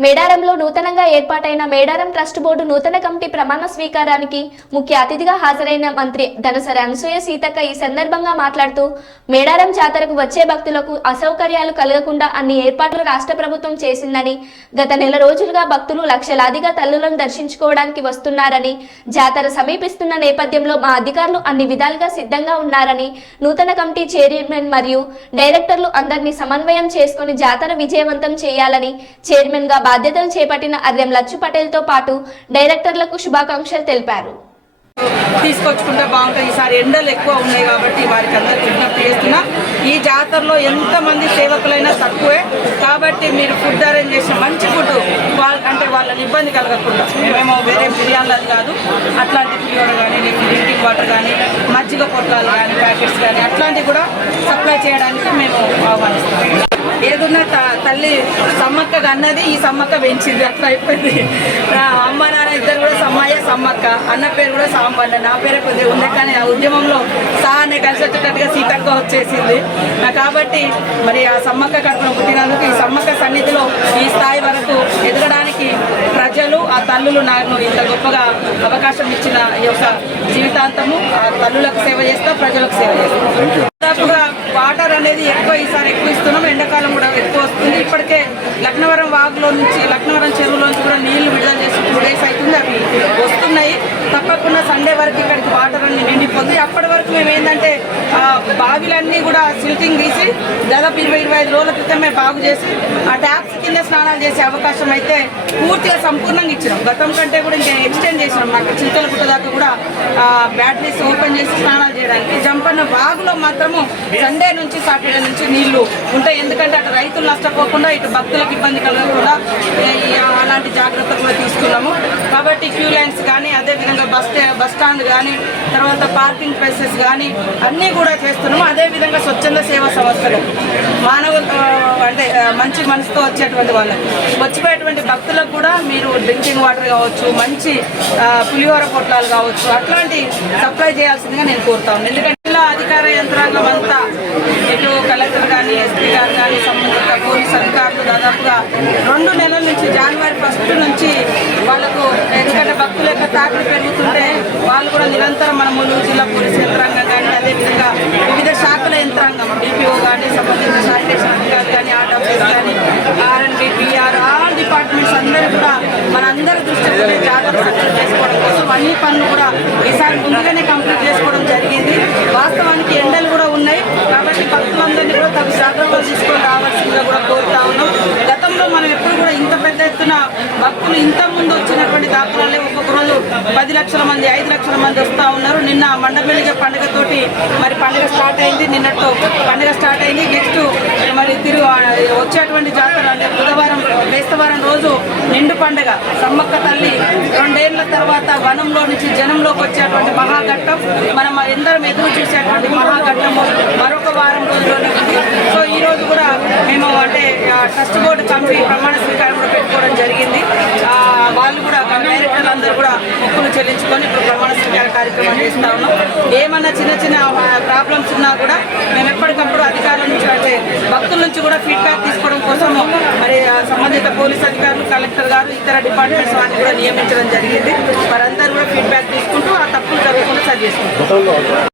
మేడారంలో నూతనంగా ఏర్పాటైన మేడారం ట్రస్ట్ బోర్డు నూతన కమిటీ ప్రమాణ స్వీకారానికి ముఖ్య అతిథిగా హాజరైన మంత్రి ధనసరి అనసూయ సీతక్క ఈ సందర్భంగా మాట్లాడుతూ మేడారం జాతరకు వచ్చే భక్తులకు అసౌకర్యాలు కలగకుండా అన్ని ఏర్పాట్లు రాష్ట్ర ప్రభుత్వం చేసిందని గత నెల రోజులుగా భక్తులు లక్షలాదిగా తల్లులను దర్శించుకోవడానికి వస్తున్నారని జాతర సమీపిస్తున్న నేపథ్యంలో మా అధికారులు అన్ని విధాలుగా సిద్ధంగా ఉన్నారని నూతన కమిటీ చైర్మన్ మరియు డైరెక్టర్లు అందరినీ సమన్వయం చేసుకుని జాతర విజయవంతం చేయాలని చైర్మన్గా బాధ్యతలు చేపట్టిన అర్యం లచ్చు పటేల్తో పాటు డైరెక్టర్లకు శుభాకాంక్షలు తెలిపారు. తీసుకొచ్చుకుంటే బాగుంటుంది. ఈసారి ఎండలు ఎక్కువ ఉన్నాయి కాబట్టి వారికి అందరికి విజ్ఞప్తి చేస్తున్నా. ఈ జాతరలో ఎంతమంది సేవకులైనా తక్కువే. కాబట్టి మీరు ఫుడ్ అరేంజ్ చేసిన మంచి ఫుడ్ వాళ్ళ అంటే వాళ్ళని ఇబ్బంది కలగకుండా. మేము వేరే బిర్యానీలు అది కాదు. అట్లాంటి పులిహోర కానీ లేకపోతే డ్రింకింగ్ వాటర్ కానీ మజ్జిగ పొట్లాలు కానీ ప్యాకెట్స్ కానీ అట్లాంటివి కూడా సప్లై చేయడానికి మేము ఆహ్వానిస్తాం. ఏదున్నా త- తల్లి సమ్మక్క అన్నది ఈ సమ్మక్క పెంచింది. అట్లా అయిపోయింది. నా అమ్మ నాన్న ఇద్దరు కూడా సమ్మయ్య సమ్మక్క. అన్న పేరు కూడా సాంబన్న. నా పేరే కొద్దిగా ఉంది కానీ ఆ ఉద్యమంలో సా అనే కలిసి వచ్చేటట్టుగా సీతక్క వచ్చేసింది. కాబట్టి మరి ఆ సమ్మక్క కడుపున పుట్టినందుకు ఈ సమ్మక్క సన్నిధిలో ఈ స్థాయి తల్లులు నాకు ఇంత గొప్పగా అవకాశం ఇచ్చిన ఈ యొక్క జీవితాంతము ఆ తల్లులకు సేవ చేస్తా ప్రజలకు సేవ చేస్తాం. దాదాపుగా వాటర్ అనేది ఎక్కువ ఈసారి ఎక్కువ ఇస్తున్నాం ఎండాకాలం కూడా ఎక్కువ వస్తుంది. ఇప్పటికే లక్నవరం వాగులో నుంచి లక్నవరం చెరువులో నుంచి కూడా నీళ్ళు విడుదల చేసి టూ డేస్ అవుతుంది అవి వస్తున్నాయి. సండే వరకు ఇక్కడికి వాటర్ అన్ని నిండిపోతుంది అప్పటి వరకు మేము ఏంటంటే బావిలన్నీ కూడా సిల్టింగ్ తీసి దాదాపు ఇరవై ఇరవై ఐదు రోజుల క్రితమే బాగు చేసి ఆ ట్యాప్స్ కింద స్నానాలు చేసే అవకాశం అయితే పూర్తిగా సంపూర్ణంగా ఇచ్చినాం. గతం కంటే కూడా ఇంకా ఎక్స్టెండ్ చేసినాం. నాకు చింతల గుట్ట దాకా కూడా బ్యాటరీస్ ఓపెన్ చేసి స్నానాలు చేయడానికి. జంపన్న వాగులో మాత్రము సండే నుంచి సాటర్డే నుంచి నీళ్ళు ఉంటాయి. ఎందుకంటే అటు రైతులు నష్టపోకుండా ఇటు భక్తులకు ఇబ్బంది కలగకుండా అలాంటి జాగ్రత్తలు కూడా తీసుకున్నాము. కాబట్టి క్యూ లైన్స్ కానీ అదేవిధంగా బస్ బస్టాండ్ బస్ స్టాండ్ కానీ తర్వాత పార్కింగ్ ప్లేసెస్ కానీ అన్నీ కూడా చేస్తున్నాము. అదేవిధంగా స్వచ్ఛంద సేవా సంస్థలు. మానవ అంటే మంచి మనసుతో వచ్చేటువంటి వాళ్ళకి. వచ్చిపోయేటువంటి భక్తులకు కూడా మీరు డ్రింకింగ్ వాటర్ కావచ్చు మంచి పులిహోర పొట్లాలు కావచ్చు అట్లాంటి సప్లై చేయాల్సిందిగా నేను కోరుతా ఉన్నాను. ఎందుకంటే జిల్లా అధికార యంత్రాంగం అంతా ఇటు కలెక్టర్ కానీ ఎస్పీ గారు కానీ సంబంధిత పోలీస్ అధికారులు దాదాపుగా రెండు నెలల నుంచి జనవరి ఫస్ట్ నుంచి వాళ్ళకు భక్తుల యొక్క తాకిడి పెరుగుతుంటే వాళ్ళు కూడా నిరంతరం మన ములుగు జిల్లా పోలీస్ యంత్రాంగం కానీ అదేవిధంగా వివిధ శాఖల యంత్రాంగం డిపిఓ కానీ సంబంధిత శానిటేషన్ అధికారులు కానీ ఆర్ట్ ఆఫీస్ కానీ R N B PR all departments అందరూ కూడా మనందరి దృష్టిలో జాగ్రత్త చేసుకోవడం కోసం అన్ని పనులు కూడా ఈసారి ముందుగానే కంప్లీట్ చేసుకోవడం జరిగింది. వాస్తవానికి ఎండలు కూడా ఉన్నాయి. కాబట్టి భక్తులందరినీ కూడా తగు జాగ్రత్తలు తీసుకొని రావాల్సిందిగా కూడా కోరుతా ఉన్నాం. గతంలో మనం ఎప్పుడు కూడా ఇంత పెద్ద ఎత్తున భక్తులు ఇంత ముందు వచ్చిన దాఖలాలే ఒక్కొక్క రోజు పది లక్షల మంది ఐదు లక్షల మంది వస్తూ ఉన్నారు. నిన్న మండపల్లిగ పండుగతోటి మరి పండుగ స్టార్ట్ అయింది. నిన్నట్టు పండుగ స్టార్ట్ అయింది. నెక్స్ట్ మరి తిరుగు వచ్చేటువంటి జాతర అంటే బుధవారం వేస్తవారం రోజు నిండు పండుగ. సమ్మక్క తల్లి రెండేళ్ళ తర్వాత వనంలో నుంచి జనంలోకి వచ్చేటువంటి మహాఘట్టం. మనం ఎందరం ఎదురు చూసేటువంటి మహాఘట్టము మరొక వారం రోజుల్లోనే ఉంది. సో ఈ రోజు కూడా మేము అంటే ట్రస్ట్ బోర్డు కమిటీ ప్రమాణ స్వీకారం కూడా పెట్టుకోవడం జరిగింది ఆ, వాళ్ళు కూడా డైరెక్టర్లు అందరూ కూడా మొక్కులు చెల్లించుకొని ఇప్పుడు ప్రమాణ స్వీకార కార్యక్రమం చేస్తా ఉన్నాం ఏమన్నా చిన్న చిన్న ప్రాబ్లమ్స్ ఉన్నా కూడా మేము ఎప్పటికప్పుడు అధికారుల నుంచి అంటే భక్తుల నుంచి కూడా ఫీడ్బ్యాక్ తీసుకోవడం కోసం మరి సంబంధిత పోలీస్ అధికారులు కలెక్టర్ గారు ఇతర డిపార్ట్మెంట్స్ వారిని కూడా నియమించడం జరిగింది. వారందరూ కూడా ఫీడ్బ్యాక్ తీసుకుంటూ ఆ తప్పులు జరగకుండా సరి చేసుకుంటారు